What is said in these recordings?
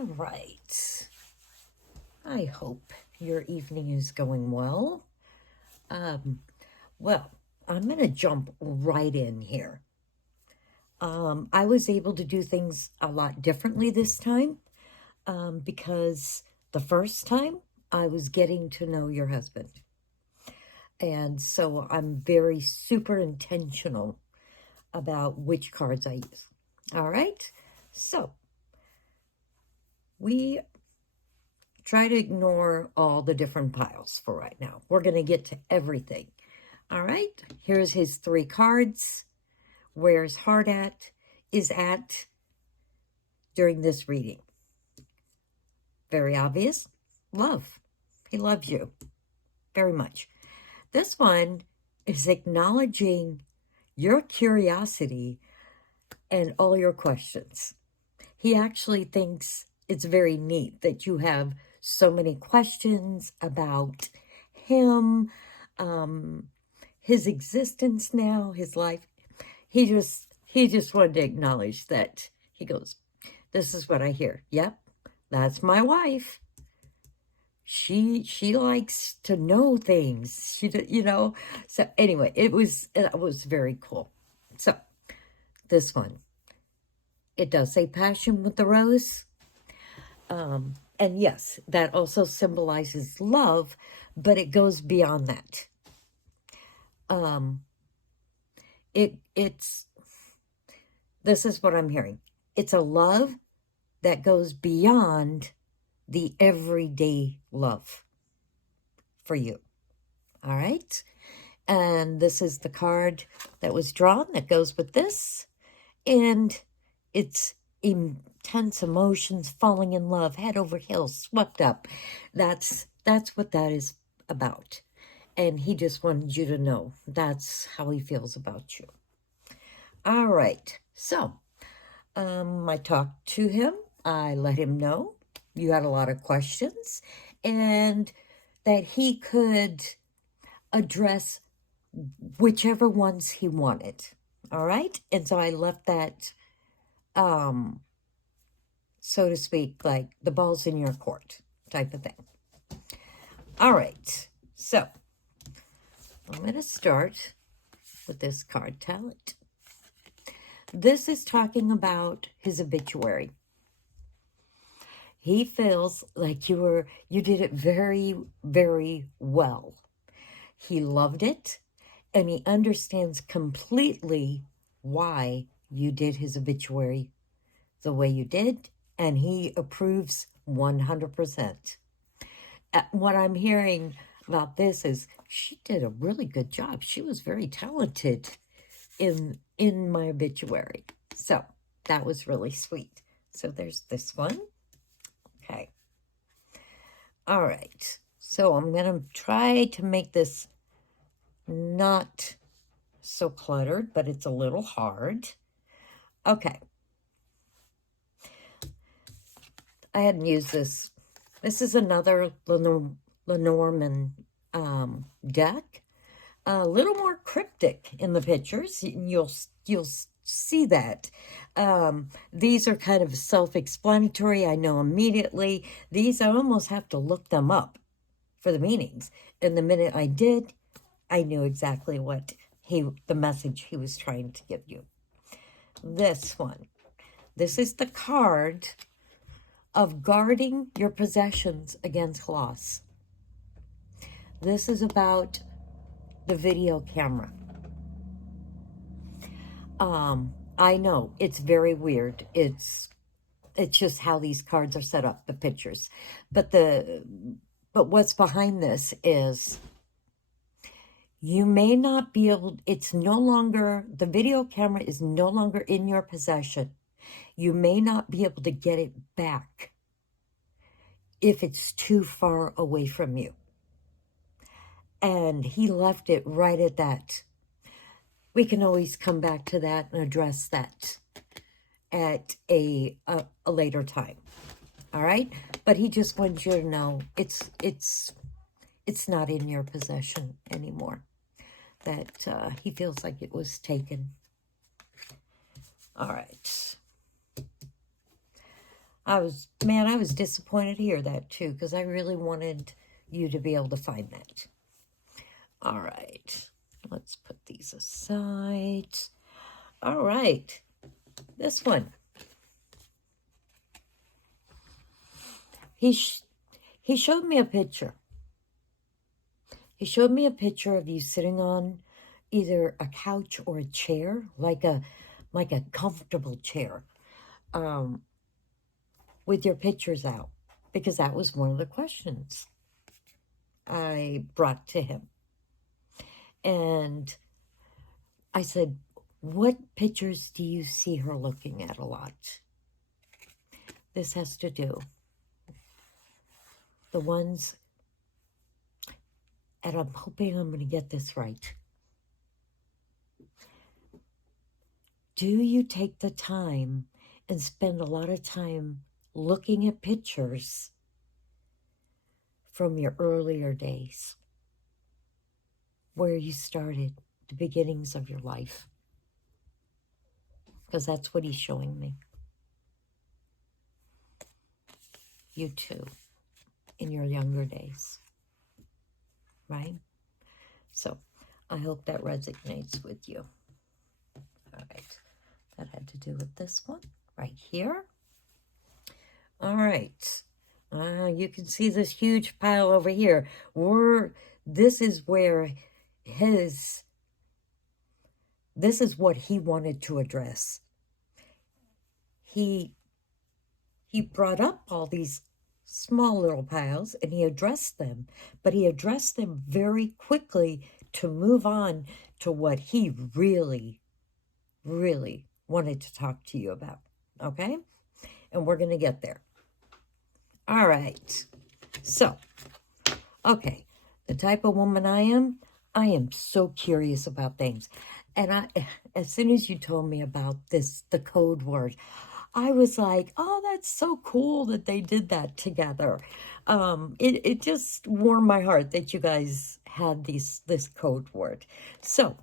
All right. I hope your evening is going well. Well, I'm going to jump right in here. I was able to do things a lot differently this time because the first time I was getting to know your husband. And so I'm very super intentional about which cards I use. All right. So we try to ignore all the different piles for right now. We're going to get to everything. All right. Here's his 3 cards. Where's heart is at during this reading. Very obvious. Love. He loves you very much. This one is acknowledging your curiosity and all your questions. He actually thinks it's very neat that you have so many questions about him, his existence now, his life. He just wanted to acknowledge that. He goes, this is what I hear. Yep, that's my wife. She likes to know things. So anyway, it was very cool. So this one, it does say passion with the rose. And yes, that also symbolizes love, but it goes beyond that. This is what I'm hearing. It's a love that goes beyond the everyday love for you. All right. And this is the card that was drawn that goes with this. And it's intense emotions, falling in love, head over heels, swept up. That's what that is about. And he just wanted you to know that's how he feels about you. All right. So I talked to him. I let him know you had a lot of questions and that he could address whichever ones he wanted. All right. And so I left that, so to speak, like the ball's in your court type of thing. All right. So I'm going to start with this card talent. This is talking about his obituary. He feels like you did it very, very well. He loved it, and he understands completely why you did his obituary the way you did, and he approves 100%. What I'm hearing about this is she did a really good job. She was very talented in my obituary. So that was really sweet. So there's this one. Okay. All right. So I'm going to try to make this not so cluttered, but it's a little hard. Okay. I hadn't used this. This is another Lenormand deck. A little more cryptic in the pictures. You'll see that. These are kind of self-explanatory. I know immediately. These, I almost have to look them up for the meanings. And the minute I did, I knew exactly what the message he was trying to give you. This one. This is the card of guarding your possessions against loss. This is about the video camera. I know it's very weird. It's just how these cards are set up, the pictures. But what's behind this is you may not be able, the video camera is no longer in your possession. You may not be able to get it back if it's too far away from you. And he left it right at that. We can always come back to that and address that at a later time. All right? But he just wants you to know it's not in your possession anymore. That he feels like it was taken. All right. I was disappointed to hear that too, because I really wanted you to be able to find that. All right, let's put these aside. All right, this one. He showed me a picture. He showed me a picture of you sitting on either a couch or a chair, like a comfortable chair, with your pictures out, because that was one of the questions I brought to him. And I said, what pictures do you see her looking at a lot? This has to do the ones, and I'm hoping I'm going to get this right. Do you take the time and spend a lot of time looking at pictures from your earlier days, where you started, the beginnings of your life? Because that's what he's showing me. You too, in your younger days, right? So I hope that resonates with you. All right, that had to do with this one right here. All right, you can see this huge pile over here. This is where this is what he wanted to address. He brought up all these small little piles and he addressed them, but he addressed them very quickly to move on to what he really, really wanted to talk to you about, okay? And we're going to get there. All right. So, okay, the type of woman I am so curious about things. And as soon as you told me about this, the code word, I was like, oh, that's so cool that they did that together. It just warmed my heart that you guys had this code word. So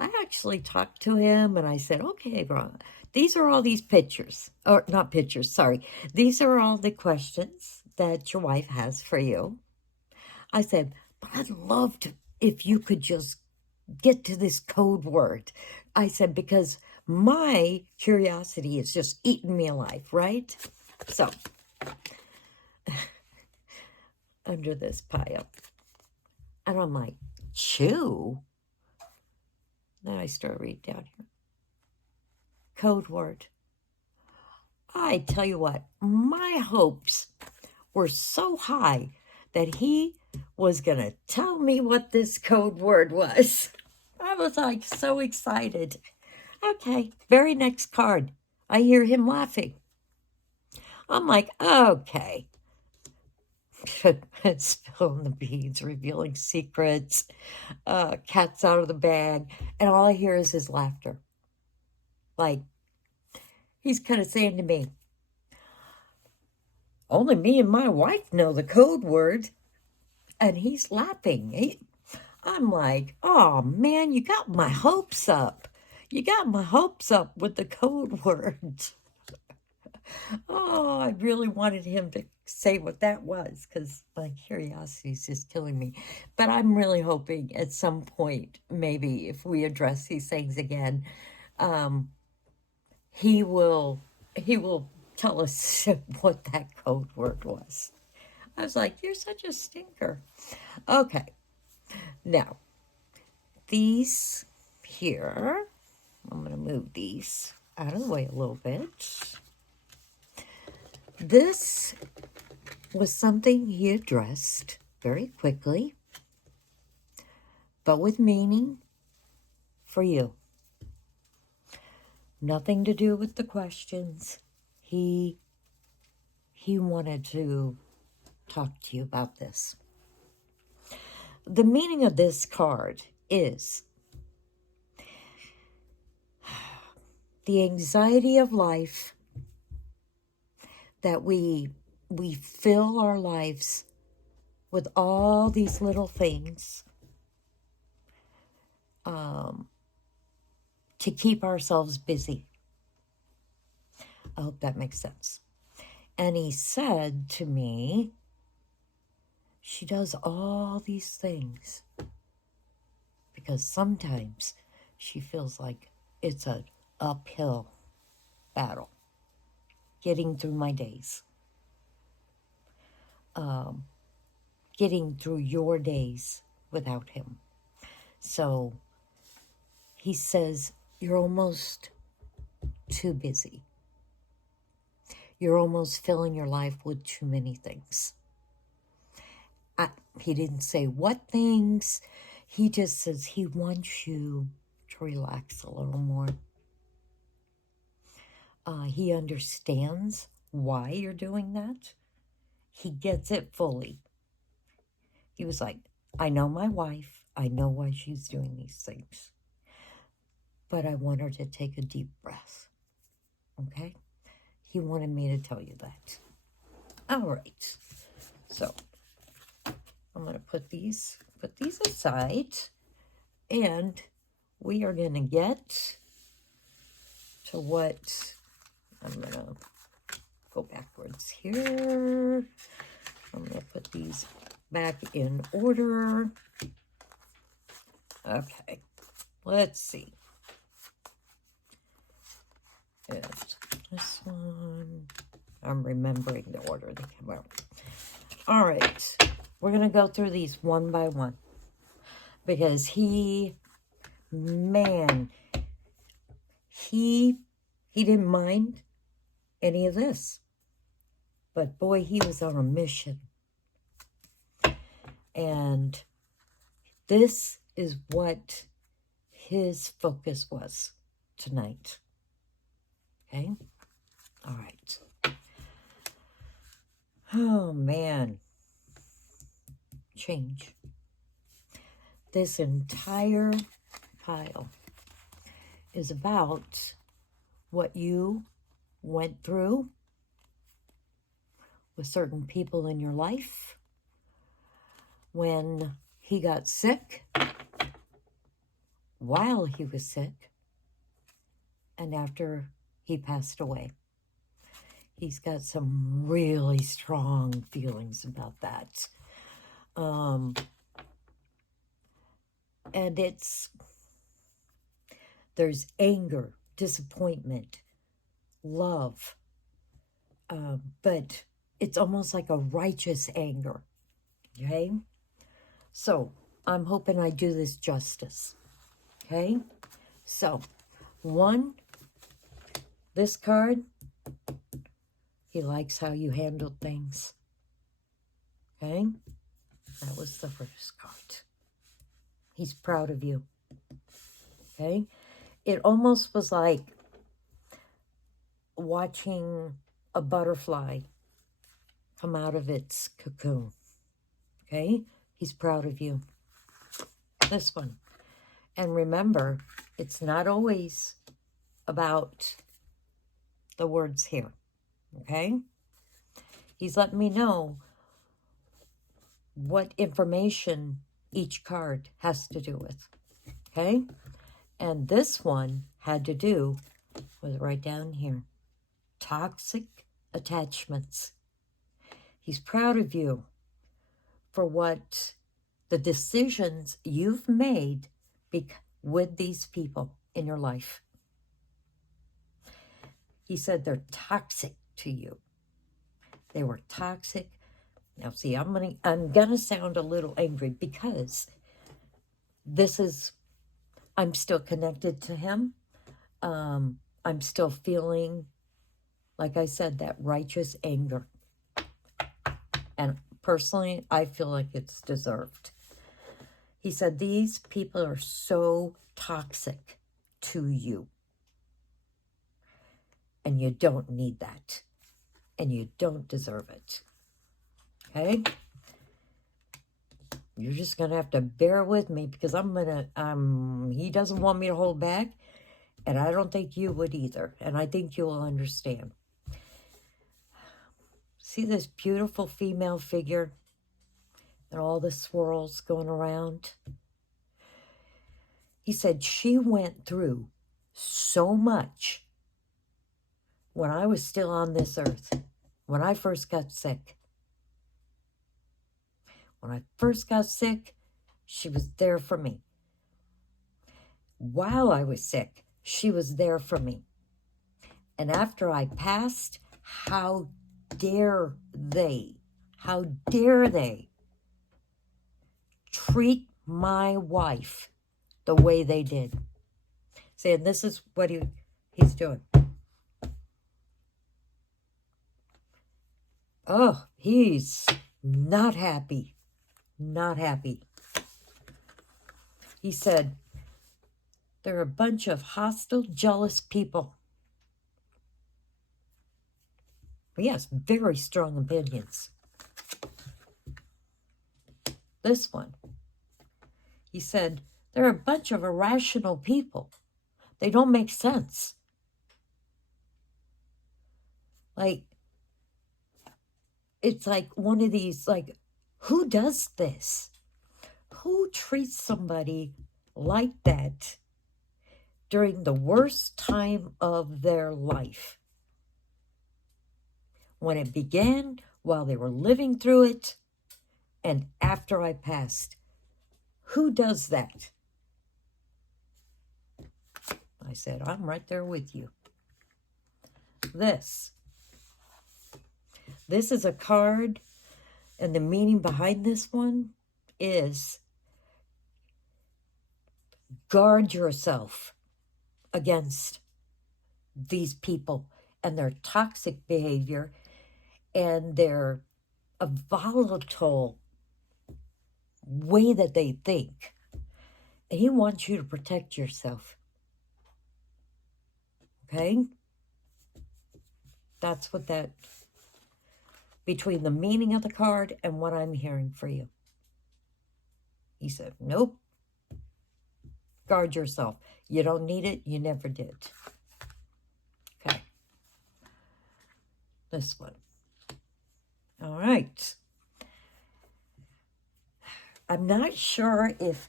I actually talked to him and I said, okay, bro, these are all these pictures, or not pictures, sorry. These are all the questions that your wife has for you. I said, but I'd love to, if you could just get to this code word. I said, because my curiosity is just eating me alive, right? So, under this pile. And I'm like, chew? Then I start reading down here. Code word. I tell you what, my hopes were so high that he was going to tell me what this code word was. I was like so excited. Okay, very next card. I hear him laughing. I'm like, okay. Spilling the beans, revealing secrets, cat's out of the bag, and all I hear is his laughter. Like, he's kind of saying to me, only me and my wife know the code word. And he's laughing. I'm like, oh man, you got my hopes up. You got my hopes up with the code word. Oh, I really wanted him to say what that was because my curiosity is just killing me. But I'm really hoping at some point, maybe if we address these things again, he will tell us what that code word was. I was like, you're such a stinker. Okay, now these here, I'm going to move these out of the way a little bit. This was something he addressed very quickly, but with meaning for you. Nothing to do with the questions. He wanted to talk to you about this. The meaning of this card is the anxiety of life, that we fill our lives with all these little things to keep ourselves busy. I hope that makes sense. And he said to me, she does all these things because sometimes she feels like it's an uphill battle getting through my days, getting through your days without him. So he says, you're almost too busy. You're almost filling your life with too many things. He didn't say what things. He just says he wants you to relax a little more. He understands why you're doing that. He gets it fully. He was like, I know my wife. I know why she's doing these things. But I want her to take a deep breath. Okay? He wanted me to tell you that. All right. So I'm going to put these aside. And we are going to get to what I'm going to go backwards here. I'm going to put these back in order. Okay, let's see. And this one, I'm remembering the order they came out. All right, we're going to go through these one by one because he didn't mind any of this. But boy, he was on a mission. And this is what his focus was tonight. Okay? All right. Oh, man. Change. This entire pile is about what you went through with certain people in your life when he got sick, while he was sick, and after he passed away. He's got some really strong feelings about that. And there's anger, disappointment, love, but it's almost like a righteous anger, okay? So I'm hoping I do this justice, okay? So, this card, he likes how you handled things, okay? That was the first card. He's proud of you, okay? It almost was like watching a butterfly come out of its cocoon, okay? He's proud of you. This one. And remember, it's not always about the words here, okay? He's letting me know what information each card has to do with, okay? And this one had to do with right down here. Toxic attachments. He's proud of you for what the decisions you've made with these people in your life. He said they're toxic to you. They were toxic. Now, see, I'm gonna sound a little angry because I'm still connected to him. I'm still feeling, like I said, that righteous anger. And personally, I feel like it's deserved. He said, these people are so toxic to you. And you don't need that. And you don't deserve it. Okay? You're just going to have to bear with me because he doesn't want me to hold back. And I don't think you would either. And I think you will understand. See this beautiful female figure and all the swirls going around? He said she went through so much when I was still on this earth. when I first got sick. When I first got sick, she was there for me. While I was sick, she was there for me. And after I passed, how dare they treat my wife the way they did. See, and this is what he's doing. Oh, he's not happy. Not happy. He said, they're a bunch of hostile, jealous people. He has very strong opinions. This one, he said, they're a bunch of irrational people. They don't make sense. Like, it's like one of these, like, who does this? Who treats somebody like that during the worst time of their life? When it began, while they were living through it, and after I passed. Who does that? I said, I'm right there with you. This is a card, and the meaning behind this one is guard yourself against these people and their toxic behavior and their volatile way that they think. And he wants you to protect yourself. Okay? That's what that, between the meaning of the card and what I'm hearing for you. He said, nope. Guard yourself. You don't need it. You never did. Okay. This one. All right. I'm not sure if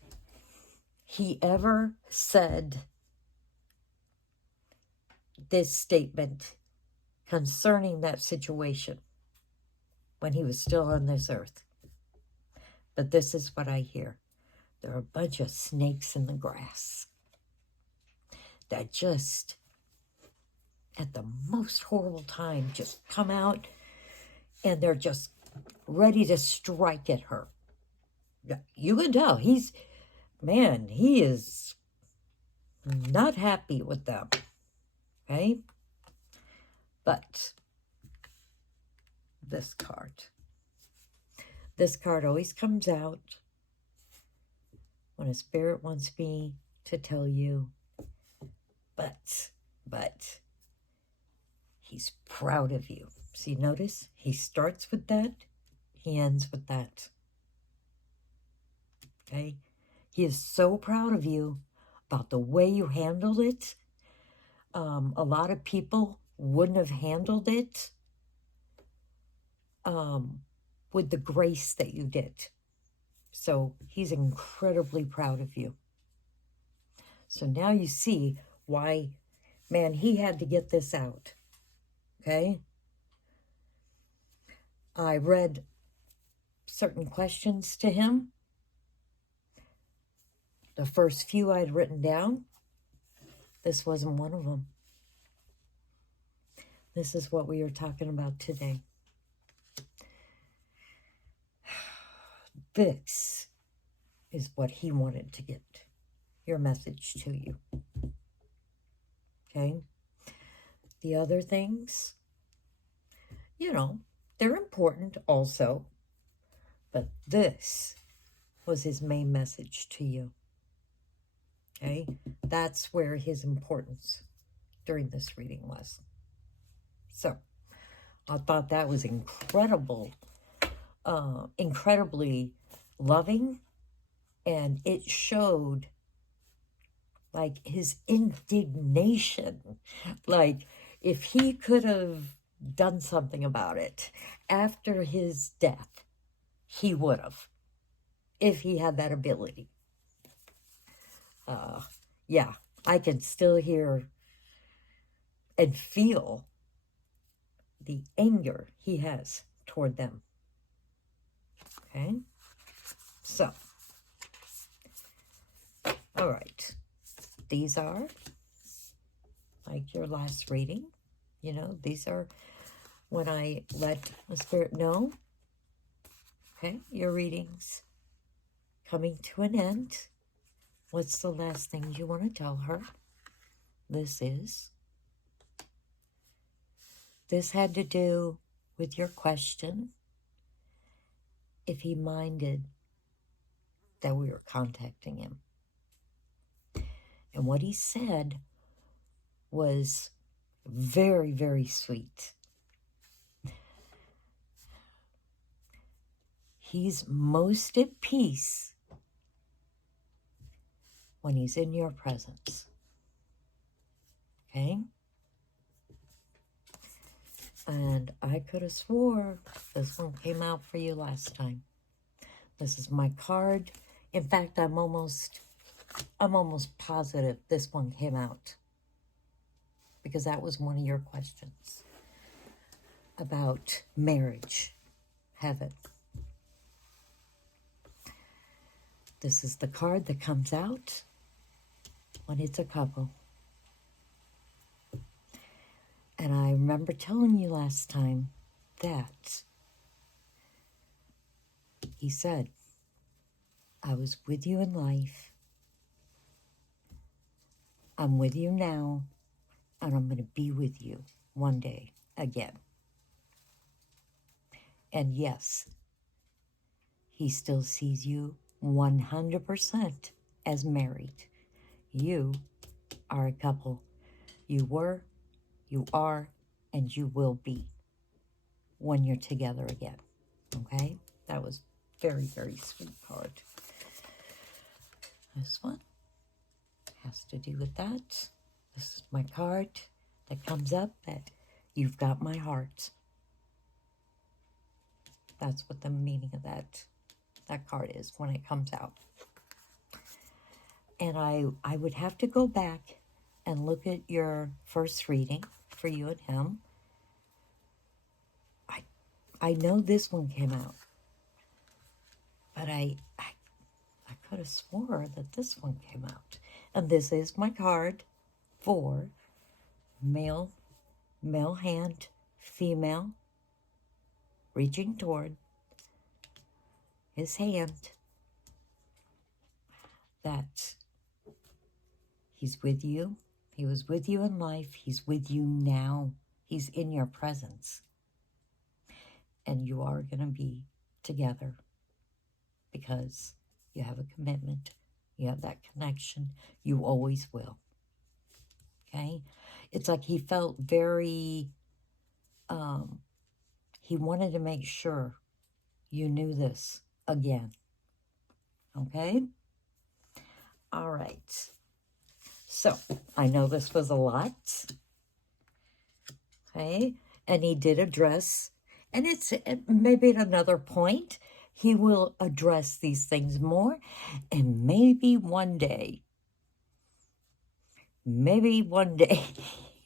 he ever said this statement concerning that situation when he was still on this earth. But this is what I hear. There are a bunch of snakes in the grass that just, at the most horrible time, just come out and they're just ready to strike at her. You can tell he is not happy with them. Okay? But this card always comes out when a spirit wants me to tell you, but he's proud of you. See, notice he starts with that, he ends with that. Okay? He is so proud of you about the way you handled it. A lot of people wouldn't have handled it with the grace that you did. So he's incredibly proud of you. So now you see why, man, he had to get this out. Okay? I read certain questions to him. The first few I'd written down. This wasn't one of them. This is what we are talking about today. This is what he wanted to get your message to you. Okay? The other things, they're important also. But this was his main message to you. Okay? That's where his importance during this reading was. So, I thought that was incredibly loving, and it showed like his indignation. Like, if he could have done something about it after his death, he would have, if he had that ability. Yeah, I can still hear and feel the anger he has toward them. Okay? So, all right. These are like your last reading. You know, these are when I let the Spirit know, okay, your reading's coming to an end. What's the last thing you want to tell her? This had to do with your question, if he minded that we were contacting him. And what he said was very, very sweet. He's most at peace when he's in your presence. Okay? And I could have swore this one came out for you last time. This is my card. In fact, I'm almost positive this one came out, because that was one of your questions about marriage, heaven. This is the card that comes out when it's a couple. And I remember telling you last time that he said, I was with you in life, I'm with you now, and I'm going to be with you one day again. And yes, he still sees you 100% as married. You are a couple. You were, you are, and you will be when you're together again. Okay? That was very, very sweet card. This one has to do with that. This is my card that comes up that you've got my heart. That's what the meaning of that card is when it comes out. And I would have to go back and look at your first reading for you and him. I know this one came out, but I could have swore that this one came out. And this is my card for male hand, female, reaching toward his hand. That he's with you. He was with you in life. He's with you now. He's in your presence. And you are going to be together because you have a commitment. You have that connection. You always will. Okay? It's like he felt very, he wanted to make sure you knew this again. Okay? All right. So, I know this was a lot. Okay? And he did address, and it's maybe at another point, he will address these things more. And maybe one day,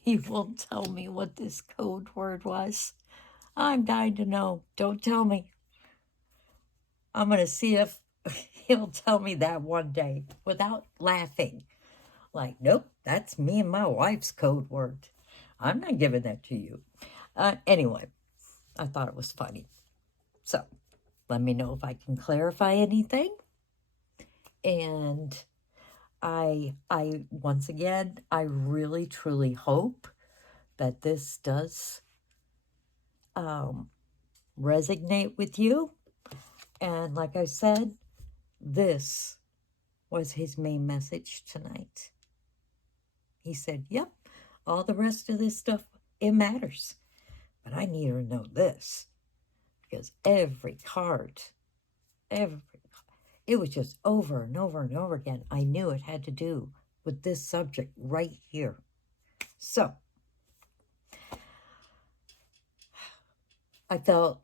he will tell me what this code word was. I'm dying to know. Don't tell me. I'm going to see if he'll tell me that one day without laughing. Like, nope, that's me and my wife's code word. I'm not giving that to you. Anyway, I thought it was funny. So, let me know if I can clarify anything. And I once again, I really, truly hope that this does resonate with you. And like I said, this was his main message tonight. He said, yep, all the rest of this stuff, it matters. But I need her to know this. Because every card, it was just over and over and over again. I knew it had to do with this subject right here. So, I felt,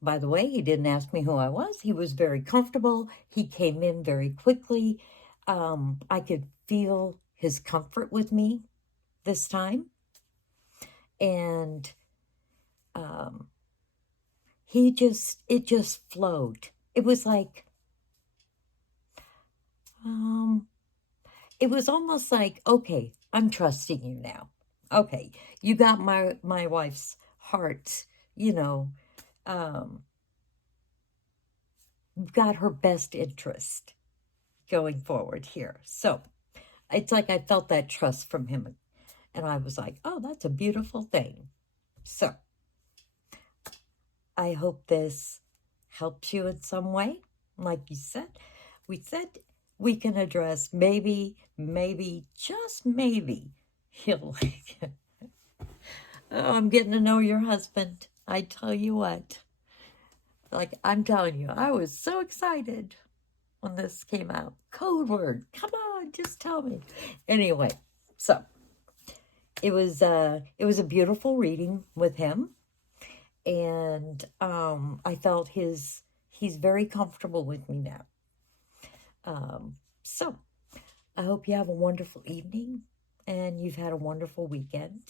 by the way, he didn't ask me who I was. He was very comfortable. He came in very quickly. I could feel his comfort with me this time. And um, it just flowed. It was like, um, it was almost like, okay, I'm trusting you now. Okay, you got my wife's heart, you know, um, you've got her best interest going forward here. So it's like I felt that trust from him. And I was like, oh, that's a beautiful thing. So I hope this helps you in some way. Like you said, we can address maybe, just maybe, he'll like it. Oh, I'm getting to know your husband. I tell you what. Like, I'm telling you, I was so excited when this came out. Code word. Come on, just tell me. Anyway, so it was a beautiful reading with him, and I felt he's very comfortable with me now. So I hope you have a wonderful evening and you've had a wonderful weekend.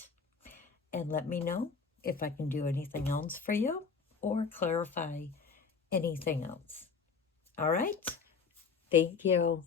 And let me know if I can do anything else for you or clarify anything else. All right? Thank you.